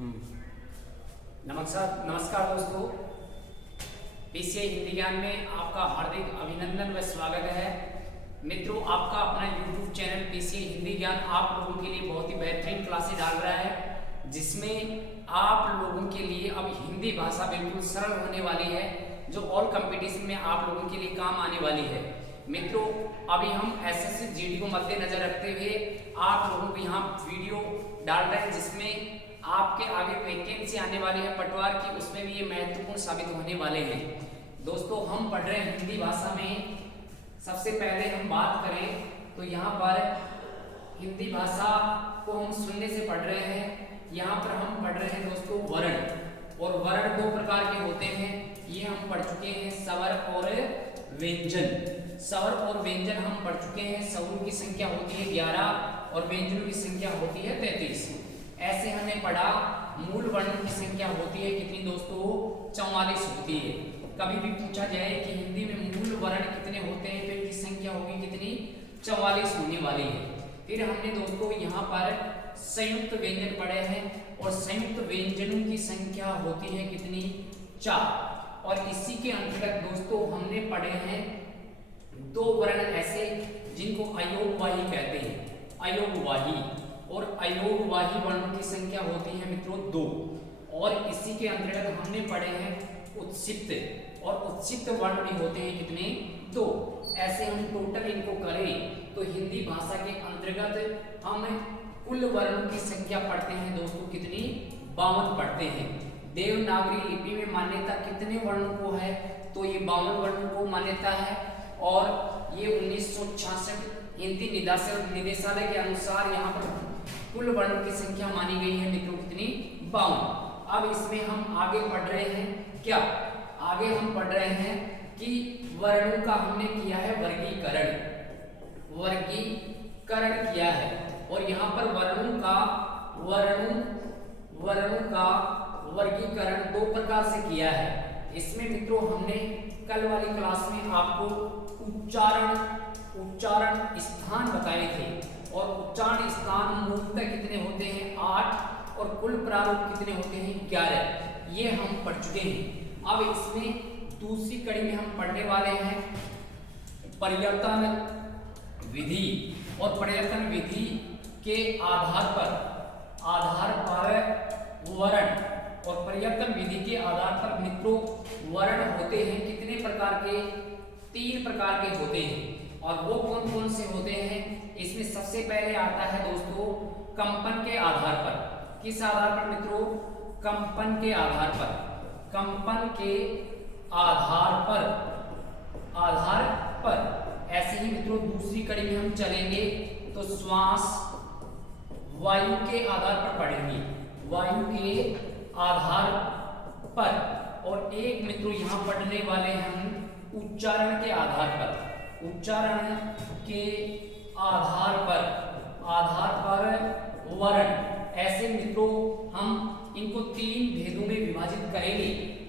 नमस्कार नमस्कार दोस्तों, पीसीआई हिंदी ज्ञान में आपका हार्दिक अभिनंदन व स्वागत है। मित्रों, आपका अपना यूट्यूब चैनल पीसीआई हिंदी ज्ञान आप लोगों के लिए बहुत ही बेहतरीन क्लासेस डाल रहा है, जिसमें आप लोगों के लिए अब हिंदी भाषा बिल्कुल सरल होने वाली है, जो ऑल कंपटीशन में आप लोगों के लिए काम आने वाली है। मित्रों, अभी हम एसएससी जीडी को मद्देनजर रखते हुए आप लोगों को यहाँ वीडियो डाल रहे हैं, जिसमें आपके आगे वैकेंसी आने वाली है पटवार की, उसमें भी ये महत्वपूर्ण साबित होने वाले हैं। दोस्तों, हम पढ़ रहे हैं हिंदी भाषा में। सबसे पहले हम बात करें तो यहाँ पर हिंदी भाषा को हम सुनने से पढ़ रहे हैं। यहाँ पर हम पढ़ रहे हैं दोस्तों वर्ण, और वर्ण दो प्रकार के होते हैं, ये हम पढ़ चुके हैं, स्वर और व्यंजन। स्वर और व्यंजन हम पढ़ चुके हैं। स्वरों की संख्या होती है 11 और व्यंजनों की संख्या होती है 33। ऐसे हमने पढ़ा मूल वर्णों की संख्या होती है कितनी दोस्तों? 44 होती है। कभी भी पूछा जाए कि हिंदी में मूल वर्ण कितने होते हैं तो इनकी संख्या होगी कितनी? 44 होने वाली है। फिर हमने दोस्तों यहाँ पर संयुक्त व्यंजन पढ़े हैं, और संयुक्त व्यंजनों की संख्या होती है कितनी? 4। और इसी के अंतर्गत दोस्तों हमने पढ़े हैं दो वर्ण ऐसे जिनको अयोगवाही कहते हैं, अयोगवाही, और अयोगवाही वर्णों की संख्या होती है मित्रों 2। और इसी के अंतर्गत हमने पढ़े हैं उत्सित, और उत्सित वर्ण भी होते हैं कितने? 2। ऐसे हम टोटल इनको करें तो हिंदी भाषा के अंतर्गत हम कुल वर्णों की संख्या पढ़ते हैं दोस्तों कितनी? 52 पढ़ते हैं। देवनागरी लिपि में मान्यता कितने वर्णों को है? तो ये 52 वर्णों को मान्यता है, और ये 1966 हिंदी निदेशालय के अनुसार यहाँ पर कुल वर्णों की संख्या मानी गई है मित्रों कितनी? 52। अब इसमें हम आगे पढ़ रहे हैं क्या? आगे हम पढ़ रहे हैं कि वर्णों का हमने किया है वर्गीकरण, वर्गीकरण किया है, और यहाँ पर वर्णों का वर्गीकरण 2 प्रकार से किया है। इसमें मित्रों हमने कल वाली क्लास में आपको उच्चारण स्थान बताए थे, और उच्चारण स्थान मूलतः कितने होते हैं? 8, और कुल प्रारूप कितने होते हैं? 11। ये हम पढ़ चुके हैं। अब इसमें दूसरी कड़ी में हम पढ़ने वाले हैं पर्यटन विधि, और पर्यटन विधि के आधार पर वर्ण, और पर्यटन विधि के आधार पर मित्रों वर्ण होते हैं कितने प्रकार के? 3 प्रकार के होते हैं। और वो कौन कौन से होते हैं? इसमें सबसे पहले आता है दोस्तों कंपन के आधार पर। किस आधार पर मित्रों? कंपन के आधार पर। कंपन के आधार पर ऐसे ही मित्रों दूसरी कड़ी में हम चलेंगे तो श्वास वायु के आधार पर पढ़ेंगे, वायु के आधार पर। और एक मित्रों यहाँ पढ़ने वाले हम उच्चारण के आधार पर, उच्चारण के आधार पर वर्ण। ऐसे मित्रों हम इनको 3 भेदों में विभाजित करेंगे।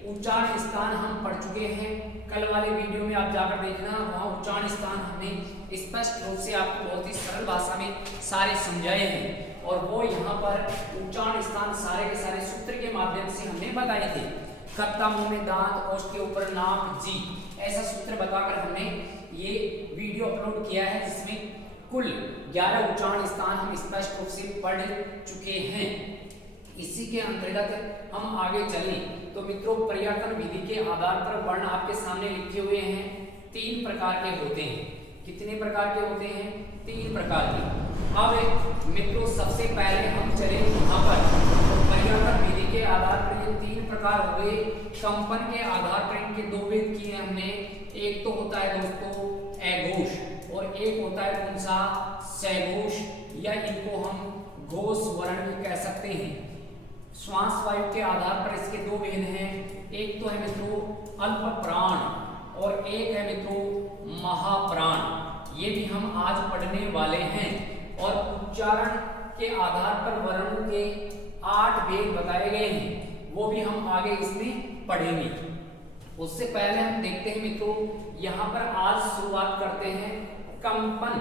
उच्चारण स्थान हम पढ़ चुके हैं, कल वाले वीडियो में आप जाकर देखना, वहाँ उच्चारण स्थान हमने स्पष्ट रूप से आपको बहुत ही सरल भाषा में सारे समझाए हैं, और वो यहाँ पर उच्चारण स्थान सारे के सारे सूत्र के माध्यम से हमने बताए थे। खत्ता मुंह में दांत, ओठ के ऊपर नाक, जी, ऐसा सूत्र बताकर हमने ये वीडियो अपलोड किया है, जिसमें कुल 11 उच्चारण स्थान हम स्पष्ट रूप से पढ़ चुके हैं। इसी के अंतर्गत हम आगे चलें तो मित्रों पर्यटन विधि के आधार पर वर्ण आपके सामने लिखे हुए हैं। 3 प्रकार के होते हैं। कितने प्रकार के होते हैं? 3 प्रकार के। अब मित्रों सबसे पहले हम चले यहाँ पर पर्यटन विधि के आधार पर ये 3 प्रकार हुए। कंपन के आधार पर इनके 2 भेद किए हमने। एक तो होता है दोस्तों अघोष, और एक होता है कौन सा? सघोष, या इनको हम घोष वर्ण भी कह सकते हैं। श्वास वायु के आधार पर इसके 2 भेद हैं। एक तो है मित्रों अल्प प्राण, और एक है मित्रों महाप्राण। ये भी हम आज पढ़ने वाले हैं। और उच्चारण के आधार पर वर्णों के 8 भेद बताए गए हैं, वो भी हम आगे इसमें पढ़ेंगे। उससे पहले हम देखते हैं मित्रों, यहाँ पर आज शुरुआत करते हैं कंपन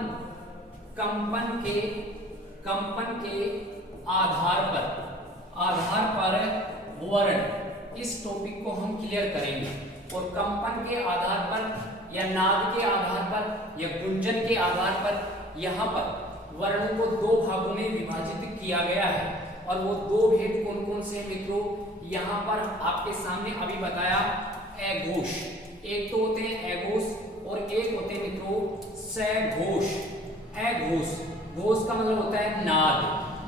के आधार पर टॉपिक को हम क्लियर करेंगे और कंपन के आधार पर या नाद के आधार पर या गुंजन के आधार पर यहाँ पर वर्णों को दो भागों में विभाजित किया गया है। और वो दो भेद कौन कौन से मित्रों, यहाँ पर आपके सामने अभी बताया एघोष, एक तो होते हैं एघोष और एक होते हैं मित्रों सघोष। एघोष, घोष का मतलब होता है नाद,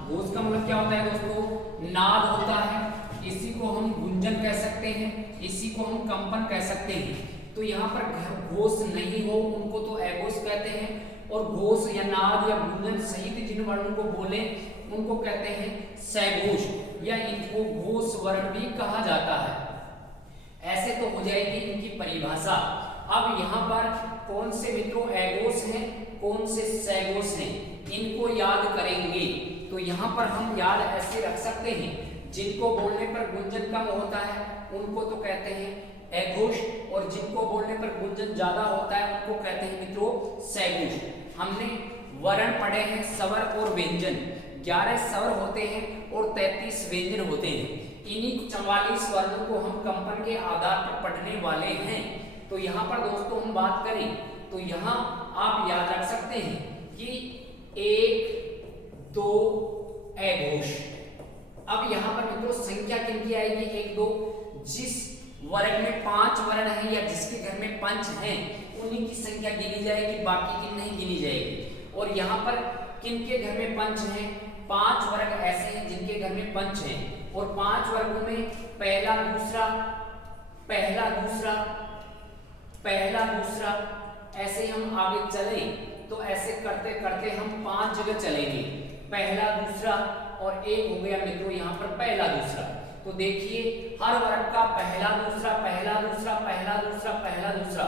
घोष का मतलब क्या होता है दोस्तों, नाद होता है। इसी को हम गुंजन कह सकते हैं, इसी को हम कंपन कह सकते हैं। तो यहाँ पर घोष नहीं हो उनको तो एघोष कहते हैं, और घोष या नाद या गुंजन सहित जिन वर्णों को बोले उनको कहते हैं सघोष, या इनको घोष वर्ण भी कहा जाता है। ऐसे तो हो जाएगी इनकी परिभाषा। अब यहाँ पर कौन से मित्रों एघोष हैं, कौन से सघोष हैं, इनको याद करेंगे। तो यहाँ पर हम याद ऐसे रख सकते हैं, जिनको बोलने पर गुंजन कम होता है उनको तो कहते हैं एघोष, और जिनको बोलने पर गुंजन ज्यादा होता है उनको कहते हैं मित्रों सघोष। हमने वर्ण पढ़े हैं स्वर और व्यंजन, 11 स्वर होते हैं और 33 व्यंजन होते हैं। इन्हीं 44 वर्णों को हम कंपन के आधार पर पढ़ने वाले हैं। तो यहाँ पर दोस्तों हम बात करें तो यहाँ आप याद रख सकते हैं कि 1 2 एघोष। अब यहाँ पर मित्रों संख्या किनकी आएगी, 1 2, जिस वर्ग में 5 वर्ण हैं या जिसके घर में पंच हैं उन्हीं की संख्या गिनी जाएगी, बाकी की नहीं गिनी जाएगी। और यहाँ पर किनके घर में पंच हैं, 5 वर्ग ऐसे हैं जिनके घर में पंच हैं, और 5 वर्गों में पहला दूसरा पहला दूसरा पहला दूसरा, ऐसे हम आगे चले तो ऐसे करते करते हम 5 जगह चलेंगे, पहला दूसरा और एक हो गया मित्रों यहाँ पर पहला दूसरा। तो देखिए हर वर्ग का पहला दूसरा पहला दूसरा पहला दूसरा पहला दूसरा,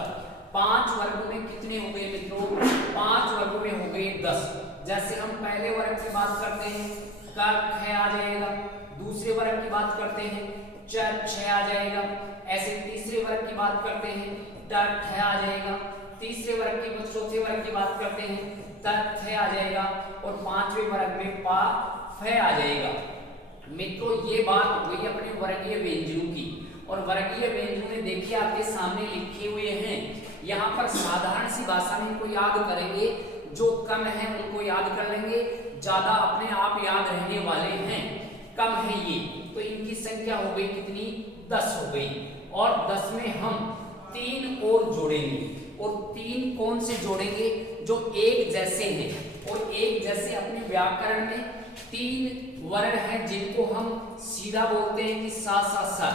5 वर्गों में कितने हो गए मित्रों, 5 वर्गों में हो गए 10। जैसे हम पहले वर्ग की बात करते हैं कर ख आ जाएगा, दूसरे वर्ग की बात करते हैं चर छ आ जाएगा, ऐसे तीसरे वर्ग की बात करते हैं टर ठ आ जाएगा, तीसरे वर्ग की चौथे वर्ग की बात करते हैं तर थ आ जाएगा, और 5वें वर्ग में पा फ आ जाएगा। मित्रों ये बात हुई अपने वर्गीय व्यंजनों की, और वर्गीय व्यंजनों में देखिए आपके सामने लिखे हुए हैं। यहाँ पर साधारण सी भाषा में इनको याद करेंगे, जो कम है उनको याद कर लेंगे, ज्यादा अपने आप याद रहने वाले हैं। कम है ये, तो इनकी संख्या हो गई कितनी, 10 हो गई। और 10 में हम 3 और जोड़ेंगे, और 3 कौन से जोड़ेंगे, जो एक जैसे हैं, और एक जैसे अपने व्याकरण में 3 वर्ण हैं जिनको हम सीधा बोलते हैं कि सा सा सा,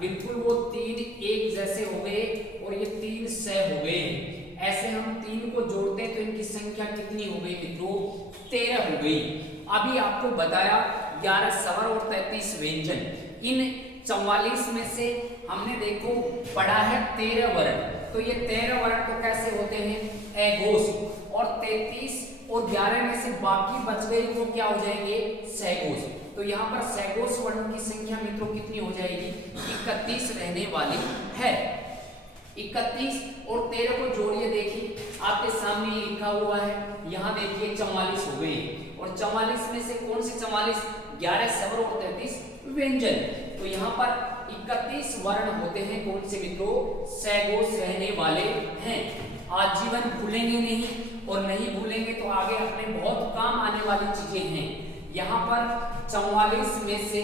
बिल्कुल वो 3 एक जैसे हो गए और ये 3 स हो गए। ऐसे हम 3 को जोड़ते हैं तो इनकी संख्या कितनी हो गई मित्रों, 13 हो गई। अभी आपको बताया 11 स्वर और 33 व्यंजन, इन 44 में से हमने देखो पढ़ा है 13 वर्ण, तो ये 13 वर्ण तो कैसे होते हैं एघोष, और 33 और 11 में से बाकी बच गए वो क्या हो जाएंगे सघोष। तो यहाँ पर सघोष वर्णों की संख्या मित्रों कितनी हो जाएगी, 31 रहने वाली है। 31 और 13 को जोड़िए, देखिए आपके सामने ये लिखा हुआ है, यहाँ देखिए 44 हो गए, और 44 में से कौन से 44, 11 स्वर और 33 व्यंजन। तो यहाँ पर 31 वर्ण होते हैं कौन से मित्रों, सघोष रहने वाले हैं। आजीवन भूलेंगे नहीं, और नहीं भूलेंगे तो आगे अपने बहुत काम आने वाली चीजें हैं। यहाँ पर 44 में से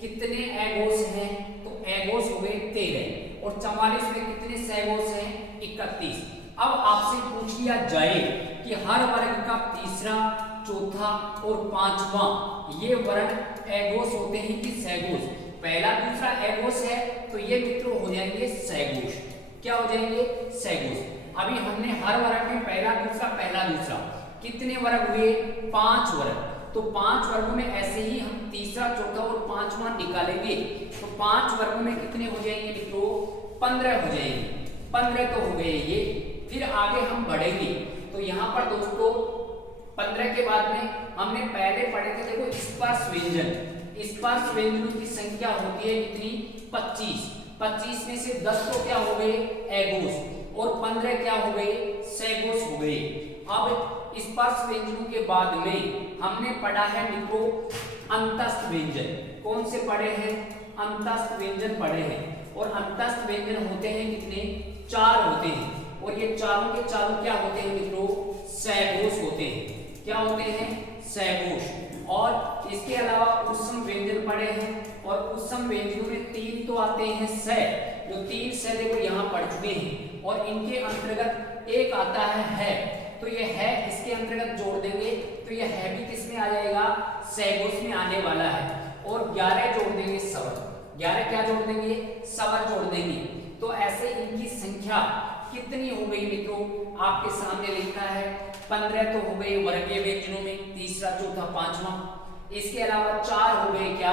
कितने एघोष हैं, तो एघोष हो गए 13, और 44 में कितने सघोष हैं, 31। अब आपसे पूछ लिया जाए कि हर वर्ग का तीसरा, चौथा और 5वां ये वर्ण एघोष होते हैं कि सघोष। पहला दूसरा एघोष है तो ये मित्रों हो जाएंगे सघोष। क्या हो जाएंगे, सघोष। अभी हमने हर वर्ग में पहला दूसरा पहला दूसरा, कितने वर्ग हुए, 5 वर्ग। तो 5 वर्गों में ऐसे ही हम तीसरा, चौथा और 5वां निकालेंगे, तो 5 वर्गों में कितने हो जाएंगे मित्रों, 15 हो जाएंगे। 15 तो हो गए ये। फिर आगे हम बढ़ेंगे, तो यहाँ पर दोस्तों 15 के बाद में हमने पहले पढ़े थे, देखो स्पर्श व्यंजन। स्पर्श व्यंजनों की संख्या होती है कितनी, 25। 25 में से 10 तो क्या हो गए एघोष, और 15 क्या हो गए सघोष हो गए। अब स्पर्श व्यंजनों के बाद में हमने पढ़ा है मित्रों अंतस्थ व्यंजन। कौन से पढ़े हैं, अंतस्थ व्यंजन पढ़े हैं। और अंतस्थ व्यंजन होते हैं कितने, 4 होते हैं। और ये चारों के चारों क्या होते हैं मित्रों, सहघोष होते हैं। क्या होते हैं, सहघोष। और इसके अलावा उत्सम व्यंजन पढ़े हैं, और उत्सम व्यंजनों में 3 तो आते हैं स, जो 3 स देखो यहाँ पढ़ चुके हैं। और इनके अंतर्गत एक आता है, तो ये है इसके अंतर्गत जोड़ देंगे तो ये है भी किस में आ जाएगा, सहघोष में आने वाला है। और 11 जोड़ देंगे स्वर, 11 क्या जोड़ देंगे, स्वर जोड़ देंगे। तो ऐसे इनकी संख्या कितनी हो गई मित्रों, आपके सामने लिखा है 15 तो हो गए वर्गीय व्यंजनों में, तीसरा चौथा पांचवा। इसके अलावा 4 हो गए क्या,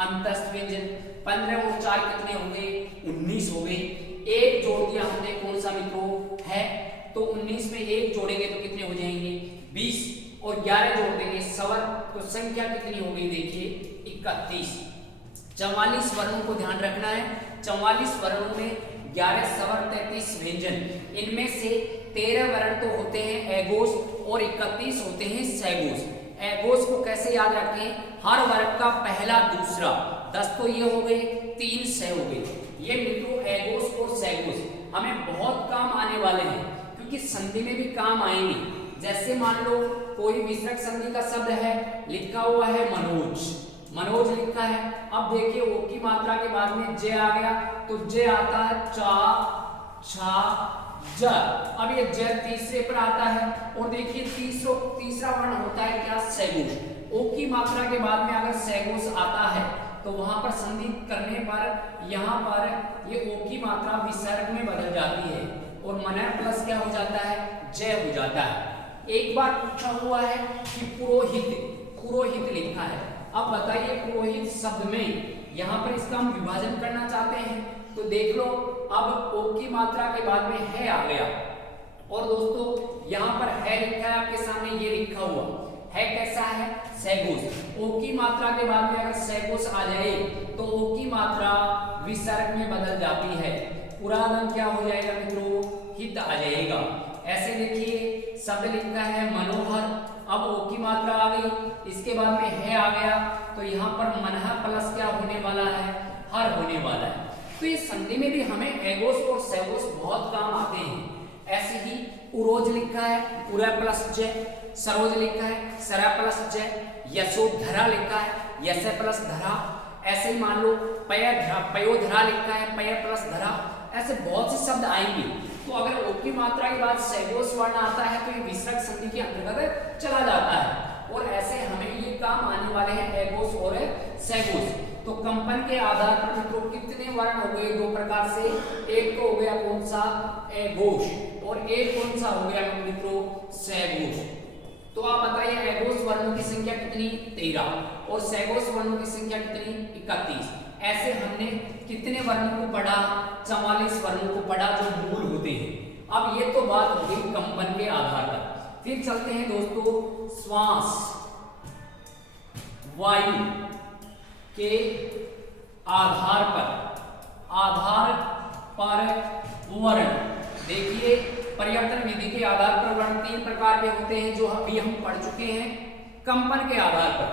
अंतस्थ व्यंजन। 15 और 4 कितने हो गए, 19 हो गए। एक जोड़ दिया हमने, कौन सा मित्रों, है, तो 19 में एक जोड़ेंगे तो कितने हो जाएंगे, 20। और 11 जोड़ देंगे स्वर, तो संख्या कितनी हो गई देखिए 31। 44 वर्णों को ध्यान रखना है, 44 वर्णों में 11 स्वर 33 व्यंजन। इनमें से 13 वर्ण तो होते हैं अघोष और 31 होते हैं सहघोष। अघोष को कैसे याद रखें, हर वर्ग का पहला दूसरा, 10 तो ये हो गए, 3 सह हो गए। ये मित्रों अघोष और सहघोष हमें बहुत काम आने वाले हैं, क्योंकि संधि में भी काम आएंगे। जैसे मान लो कोई विसर्ग संधि का शब्द है, लिखा हुआ है मनोज, मनोज लिखा है। अब देखिए ओ की मात्रा के बाद में ज आ गया, तो ज आता है चा छा ज। अब ये ज तीसरे पर आता है, और देखिए तीसरा वर्ण होता है क्या, सहघोष। ओ की मात्रा के बाद में अगर सहघोष आता है तो वहां पर संधि करने पर यहाँ पर ये ओ की मात्रा विसर्ग में बदल जाती है, और मन प्लस क्या हो जाता है, जय हो जाता है। एक बार पूछा हुआ है कि पुरोहित, पुरोहित लिखा है। अब बताइए पुरोहित शब्द में यहाँ पर इसका हम विभाजन करना चाहते हैं, तो देख लो, अब ओ की मात्रा के बाद में है आ गया, और दोस्तों यहाँ पर है लिखा है आपके सामने, ये लिखा हुआ है कैसा है, सहघोष। ओ की मात्रा के बाद में अगर सहघोष आ जाए तो ओ की मात्रा विसर्ग में बदल जाती है, पूरा नाम क्या हो जाएगा मित्रों, हित आ जाएगा। ऐसे देखिए शब्द लिखा है मनोहर, अब ओ की मात्रा आ गई, इसके बाद में है आ गया, तो यहाँ पर मनहर प्लस क्या होने वाला है, हर होने वाला है। तो ये संधि में भी हमें अघोष और सहघोष बहुत काम आते हैं। ऐसे ही उरोज लिखा है, उरा प्लस ज, सरोज लिखा है, सरा प्लस ज, यशोधरा लिखा है, यश प्लस धरा। ऐसे ही मान लो पयधरा, पयोधरा लिखा है, पय प्लस धरा। ऐसे बहुत से शब्द आएंगे। तो अगर ओ की मात्रा के बाद सहघोष वर्ण आता है तो ये विसर्ग संधि के अंतर्गत चला जाता है, और ऐसे हमें ये काम आने वाले हैं अघोष और सहघोष। तो कंपन के आधार पर मित्रों कितने वर्ण हो गए, 2 प्रकार से, एक तो हो गया कौन सा, अघोष, और एक कौन सा हो गया मित्रों, सहघोष। तो आप बताइए अघोष वर्णों की संख्या कितनी, 13, और सहघोष वर्णों की संख्या कितनी, 31। ऐसे हमने कितने वर्णों को पढ़ा, 44 वर्णों को पढ़ा जो मूल होते हैं। अब ये तो बात हो गई कंपन के आधार पर। फिर चलते हैं दोस्तों श्वास वायु के आधार पर वर्ण। देखिए परिवर्तन विधि के आधार पर वर्ण 3 प्रकार के होते हैं, जो अभी हम पढ़ चुके हैं। कंपन के आधार पर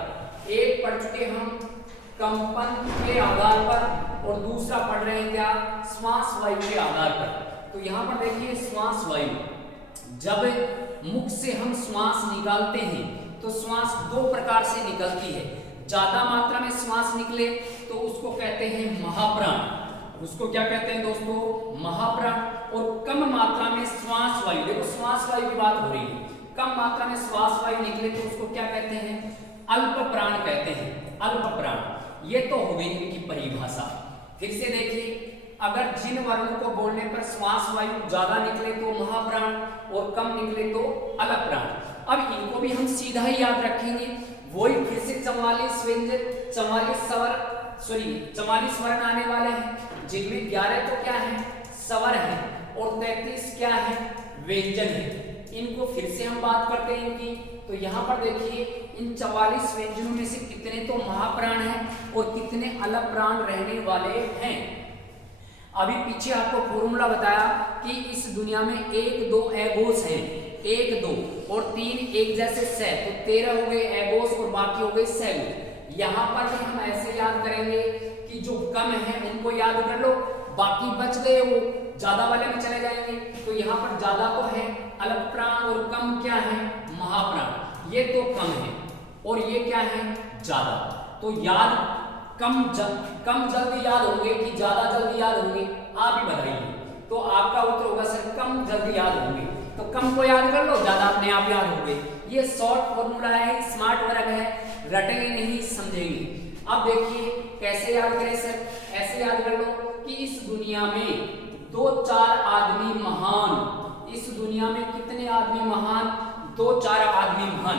एक पढ़ चुके हम, कंपन के आधार पर, और दूसरा पढ़ रहे हैं क्या, श्वास वायु के आधार पर। तो यहाँ पर देखिए श्वास वायु, जब मुख से हम श्वास निकालते हैं तो श्वास 2 प्रकार से निकलती है। ज्यादा मात्रा में श्वास निकले तो उसको कहते हैं महाप्राण, उसको क्या कहते हैं दोस्तों, महाप्राण। और कम मात्रा में श्वास वायु, देखो श्वास वायु की बात हो रही है, कम मात्रा में श्वास वायु निकले तो उसको क्या कहते हैं, अल्प प्राण कहते हैं, अल्प प्राण। ये तो हो गई इनकी परिभाषा। फिर से देखिए, अगर जिन वर्णों को बोलने पर श्वास वायु ज्यादा निकले तो महाप्राण, और कम निकले तो अल्प प्राण। अब इनको भी हम सीधा ही याद रखेंगे, वही फिर से 44 व्यंजन, 44 वर्ण आने वाले हैं, जिनमें 11 तो क्या है, स्वर है, और 33 क्या है, व्यंजन है। इनको फिर से हम बात करते हैं इनकी। तो यहाँ पर देखिए इन 44 व्यंजनों में से कितने तो महाप्राण हैं और कितने अल्प प्राण रहने वाले हैं। अभी पीछे आपको फॉर्मूला बताया कि इस दुनिया में 1 2 अघोष हैं, 1 2 और 3 एक जैसे स, तो 13 हो गए अघोष और बाकी हो गए सहघोष। यहाँ पर भी हम ऐसे याद करेंगे कि जो कम है उनको याद कर लो, बाकी बच गए वो ज्यादा वाले में चले जाएंगे। तो यहाँ पर ज्यादा तो है अल्प प्राण और कम क्या है महाप्राण। ये तो कम है और ये क्या है ज्यादा। तो याद कम जल्दी याद होंगे कि ज्यादा जल्दी याद होंगे, आप ही बताइए। तो आपका उत्तर होगा सर कम जल्दी याद होंगे। तो कम को याद कर लो, ज्यादा अपने आप याद होंगे। ये शॉर्ट फॉर्मूला है, स्मार्ट वर्ग है, रटेंगे नहीं समझेंगे। अब देखिए कैसे याद करें सर, ऐसे याद कर लो कि इस दुनिया में 2-4 आदमी महान, इस दुनिया में कितने आदमी महान, 2-4 आदमी महान,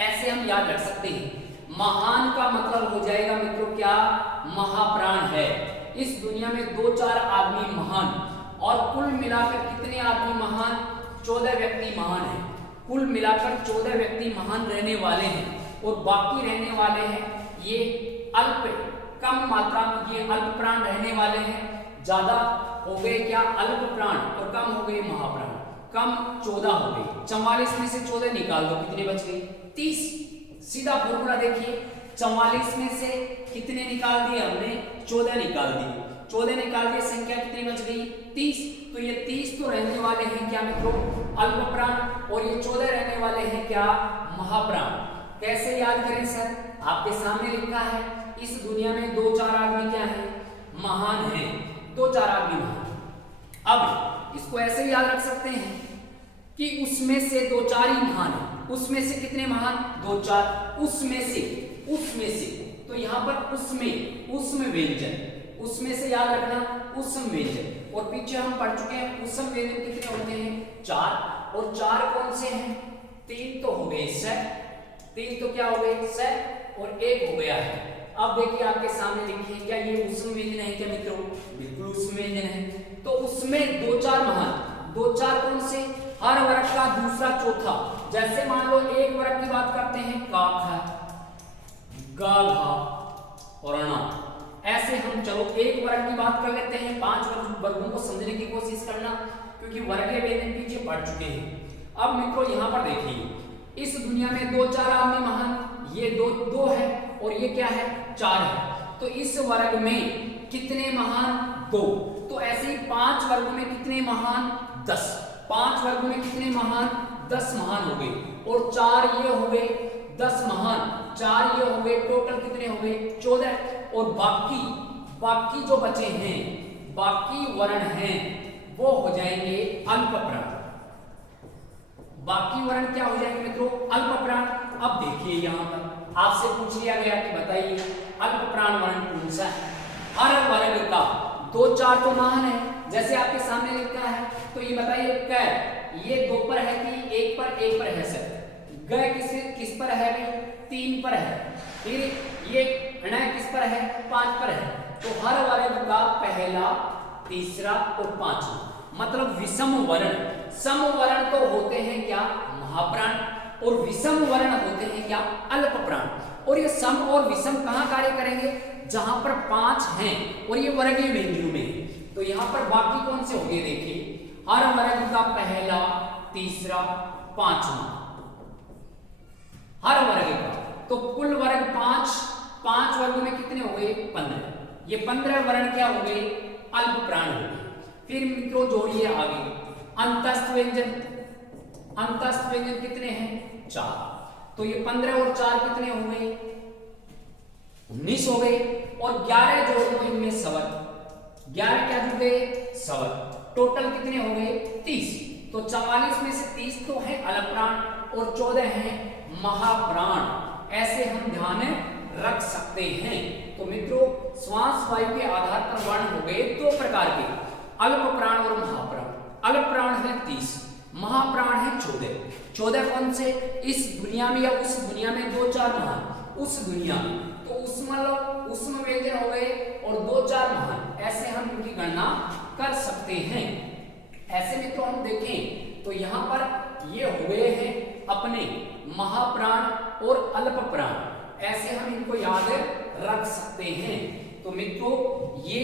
ऐसे हम याद रख सकते हैं। महान का मतलब हो जाएगा मित्रों क्या महाप्राण है। इस दुनिया में 2-4 आदमी महान, और कुल मिलाकर कितने आदमी महान 14 व्यक्ति महान हैं। कुल मिलाकर 14 व्यक्ति महान रहने वाले हैं और बाकी रहने वाले हैं ये अल्प कम मात्रा में, ये अल्प प्राण रहने वाले हैं। ज्यादा हो गए क्या अल्प प्राण और कम हो गए महाप्राण। कम 14 हो गए, 44 में से 14 निकाल दो, कितने बच गए 30। सीधा फॉर्मूला देखिए, 44 में से कितने निकाल दिए हमने 14 निकाल दिए, 14 निकाल दिए, संख्या कितनी बच गई 30। तो ये 30 तो रहने वाले हैं क्या मित्रों अल्प प्राण, और ये 14 रहने वाले हैं क्या महाप्राण। कैसे याद करें सर, आपके सामने लिखा है इस दुनिया में 2-4 आदमी क्या है महान हैं, 2-4 आदमी महान। अब इसको ऐसे याद रख सकते हैं कि उसमें से 2-4 ही महान है। उसमें से कितने महान 2-4, उसमें से तो यहाँ पर उसमें व्यंजन, उसमें से याद रखना उसम व्यंजन। और पीछे हम पढ़ चुके हैं उसम व्यंजन कितने होते हैं 4, और 4 कौन से हैं 3 तो हो गए स, 3 तो क्या हो गए स, और 1 हो गया है। अब देखिए आपके सामने लिखिए क्या ये उसम व्यंजन है क्या मित्रों, बिल्कुल उसम व्यंजन है। तो उसमें 2-4 महान, 2-4 कौन से हर वर्ग का दूसरा चौथा। जैसे मान लो एक वर्ग की बात करते हैं का ख गा घा और णा, ऐसे हम चलो एक वर्ग की बात कर लेते हैं। 5 वर्गों को समझने की कोशिश करना, क्योंकि वर्गीय व्यंजन पीछे पढ़ चुके हैं। अब मित्रों यहाँ पर देखिए इस दुनिया में 2-4 आदमी महान, ये दो है और ये क्या है 4 है। तो इस वर्ग में कितने महान 2। तो ऐसे ही 5 वर्गों में कितने महान 10, 5 वर्गों में कितने महान 10 महान हो गए, और 4 ये हो गए 10 महान, 4 ये हो गए, टोटल कितने हो गए 14। और बाकी जो बचे हैं बाकी वर्ण हैं वो हो जाएंगे अल्प प्राण। बाकी वर्ण क्या हो जाएंगे मित्रों अल्प प्राण। अब देखिए यहाँ पर आपसे पूछ लिया गया कि बताइए अल्प प्राण वर्ण कौन सा है। हर वर्ग का 2-4 तो महान है, जैसे आपके सामने लिखा है। तो ये बताइए क ये 2 पर है कि 1 पर है सर, ग किस पर है भी 3 पर है, फिर ये ण किस पर है 5 पर है। तो हर वर्ग का पहला, तीसरा और 5वां, मतलब विषम वर्ण। सम वर्ण तो होते हैं क्या महाप्राण, और विषम वर्ण होते हैं क्या अल्प प्राण। और ये सम और विषम कहाँ कार्य करेंगे जहां पर 5 हैं और ये वर्गीय व्यंजनों में। तो यहाँ पर बाकी कौन से होंगे देखिए हर वर्ग का पहला, तीसरा, 5वां, हर वर्ग का। तो कुल वर्ग 5 वर्गों में कितने हो गए 15। ये 15 वर्ण क्या हो गए अल्प प्राण हो गए। फिर मित्रों जोड़िए आगे अंतस्थ व्यंजन। अंतस्थ व्यंजन कितने हैं 4। तो ये 15 और 4 कितने हो गए 19 हो गए, और 11 जोड़ दो इनमें सवर, 11 क्या जुड़ गए सवर, टोटल कितने हो गए 30। तो 44 में से 30 तो है अल्प प्राण और 14 है महाप्राण। ऐसे हम ध्यान रख सकते हैं। तो मित्रों श्वास वायु के आधार पर वर्ण हो गए 2 प्रकार के, अल्प प्राण और महाप्राण। अल्प प्राण है 30, महाप्राण है 14। 14 कौन से इस दुनिया में या उस दुनिया में 2-4 महान, उस दुनिया में। तो उसमें व्यंजन हो गए और 2-4 महान, ऐसे हम उनकी गणना कर सकते हैं। ऐसे में तो हम देखें तो यहाँ पर ये हुए हैं अपने महाप्राण और अल्प प्राण, ऐसे हम इनको याद रख सकते हैं। तो मित्रों ये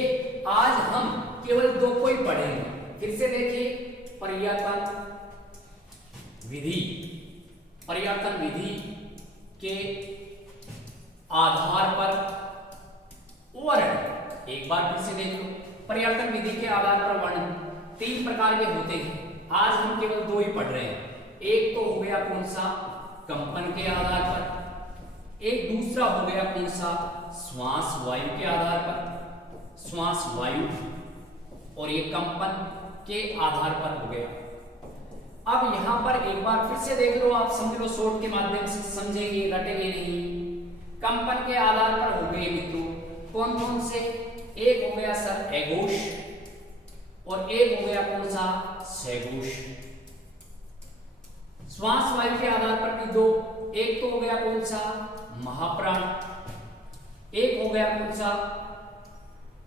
आज हम केवल 2 को ही पढ़ेंगे। फिर से देखिए परिवर्तन विधि के आधार पर वर्ण, एक बार फिर से देख लो परिवर्तन विधि के आधार पर वर्णन 3 प्रकार के होते हैं। आज हम केवल 2 ही पढ़ रहे हैं। एक तो हो गया कौन सा, कंपन के आधार पर, एक दूसरा हो गया कौन सा, श्वास वायु के आधार पर, श्वास वायु, और ये कंपन के आधार पर हो गया। अब यहां पर एक बार फिर से देख लो, आप समझ लो, शॉर्ट के माध्यम से समझेंगे, रटेंगे नहीं। कंपन के आधार पर हो गए मित्रों कौन कौन से, एक हो गया सर एगोश, और एक हो गया कौन सा, सैगोश। श्वास वायु के आधार पर भी 2, एक तो हो गया कौन सा, महाप्राण, एक हो गया कौन सा,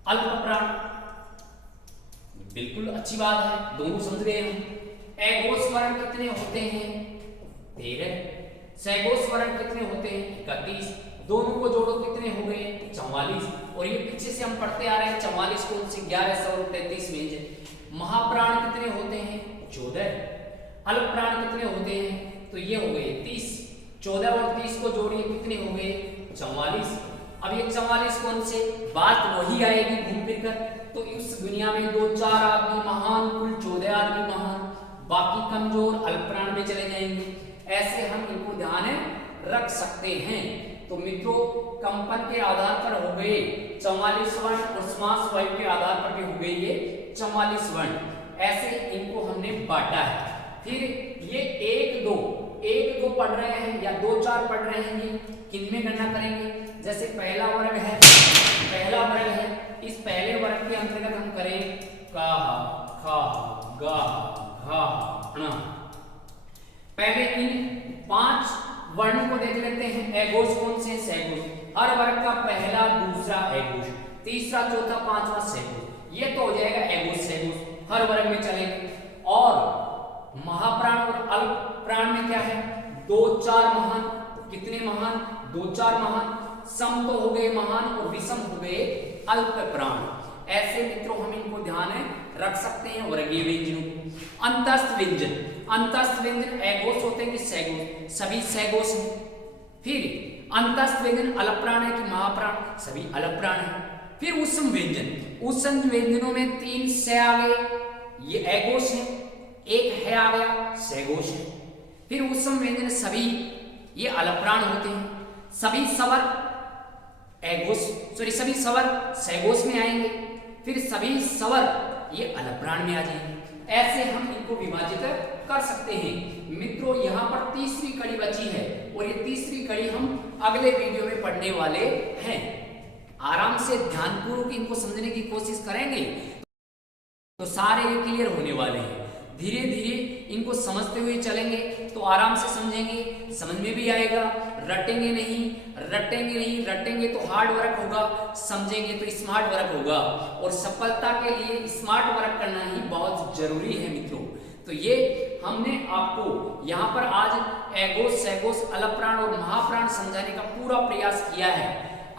अल्प प्राण। बिल्कुल अच्छी बात है, दोनों समझ गए हम। एगोश वर्ण कितने होते हैं, 13। सैगोश वर्ण कितने होते हैं, 31। दोनों को जोड़ो कितने हो गए, 44। और ये पीछे से हम पढ़ते आ रहे हैं 44 कौन से, 11 सौ 33 व्यंजन। महाप्राण कितने होते हैं, 14। अल्प प्राण कितने होते हैं, तो ये हो गए 30। 14 और 30 को जोड़िए कितने हो गए, 44। अब ये 44 कौन से, बात वही आएगी घूम फिर कर। तो इस दुनिया में 2-4 आदमी महान, कुल 14 आदमी महान, बाकी कमजोर अल्प प्राण में चले जाएंगे। ऐसे हम इनको ध्यान रख सकते हैं। तो मित्रों कंपन के आधार पर हो गए 44 वर्ण, और श्वास वायु के आधार पर भी हो गए ये 44 वर्ण। ऐसे इनको हमने बांटा है। फिर ये 1-2 पढ़ रहे हैं या 2-4 पढ़ रहे हैं, ये किनमें गणना करेंगे। जैसे पहला वर्ग है, इस पहले वर्ग के अंतर्गत हम करें का, खा, गा, घा, ण। पहले इन 5 वर्णों को देख लेते हैं। एगोश कौन से, सैगोश। हर वर्ग का पहला, दूसरा एगोश, तीसरा, चौथा, पांचवा सैगोश। ये तो हो जाएगा एगोश सैगोश, हर वर्ग में चलेंगे। और महाप्राण और अल्प प्राण में क्या है, 2-4 महान। कितने महान, 2-4 महान। सम तो हो गए महान और विषम हो गए अल्प प्राण। ऐसे मित्रों हम इनको ध्यान रख सकते हैं। वर्गीय व्यंजनों को, अंतस्थ व्यंजन एगोश होते हैं कि सैगोश, सभी सैगोश हैं। फिर अंतस्थ व्यंजन अल्प प्राण है कि महाप्राण, सभी अल्प प्राण है। फिर उष्म व्यंजनों में 3 से आ गए, ये एगोश है, एक है आ गया सैगोश है। फिर उष्म व्यंजन सभी ये अल्प प्राण होते हैं। सभी स्वर सैगोश में आएंगे, फिर सभी स्वर ये अल्प प्राण में आ जाएंगे। ऐसे हम इनको विभाजित कर सकते हैं। मित्रों यहाँ पर तीसरी कड़ी बची है, और ये तीसरी कड़ी हम अगले वीडियो में पढ़ने वाले हैं। आराम से ध्यानपूर्वक इनको समझने की कोशिश करेंगे तो सारे ये क्लियर होने वाले हैं। धीरे धीरे इनको समझते हुए चलेंगे तो आराम से समझेंगे, समझ में भी आएगा। रटेंगे तो हार्ड वर्क होगा, समझेंगे तो स्मार्ट वर्क होगा। और सफलता के लिए स्मार्ट वर्क करना ही बहुत जरूरी है मित्रों। तो ये हमने आपको यहाँ पर आज एगोश, सैगोश, अल्प प्राण और महाप्राण समझाने का पूरा प्रयास किया है।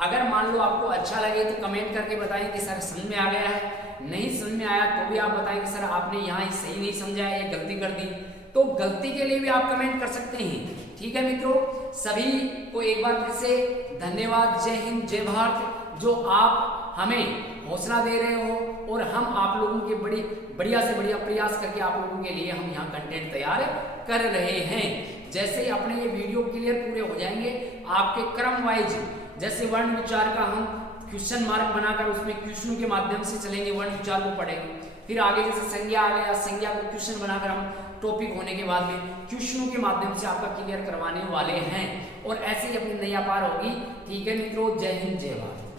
अगर मान लो आपको अच्छा लगे तो कमेंट करके बताएं कि सर समझ में आ गया है। नहीं समझ में आया तो भी आप बताएं कि सर आपने यहाँ सही नहीं समझा है, ये गलती कर दी। तो गलती के लिए भी आप कमेंट कर सकते हैं। ठीक है मित्रों, सभी को एक बार फिर से धन्यवाद। जय हिंद, जय भारत। जो आप हमें हौसला दे रहे हो और हम आप लोगों के बढ़िया से बढ़िया प्रयास करके आप लोगों के लिए हम यहाँ कंटेंट तैयार कर रहे हैं। जैसे ही अपने ये वीडियो क्लियर पूरे हो जाएंगे, आपके क्रम वाइज जैसे वर्ण विचार का हम क्वेश्चन मार्क बनाकर उसमें क्वेश्चनों के माध्यम से चलेंगे, वर्ण विचार को पढ़ेंगे। फिर आगे जैसे संज्ञा आ गया, संज्ञा को क्वेश्चन बनाकर हम टॉपिक होने के बाद में क्वेश्चनों के माध्यम से आपका क्लियर करवाने वाले हैं। और ऐसे ही अपनी नैया पार होगी। ठीक है मित्रों, जय हिंद, जय भारत।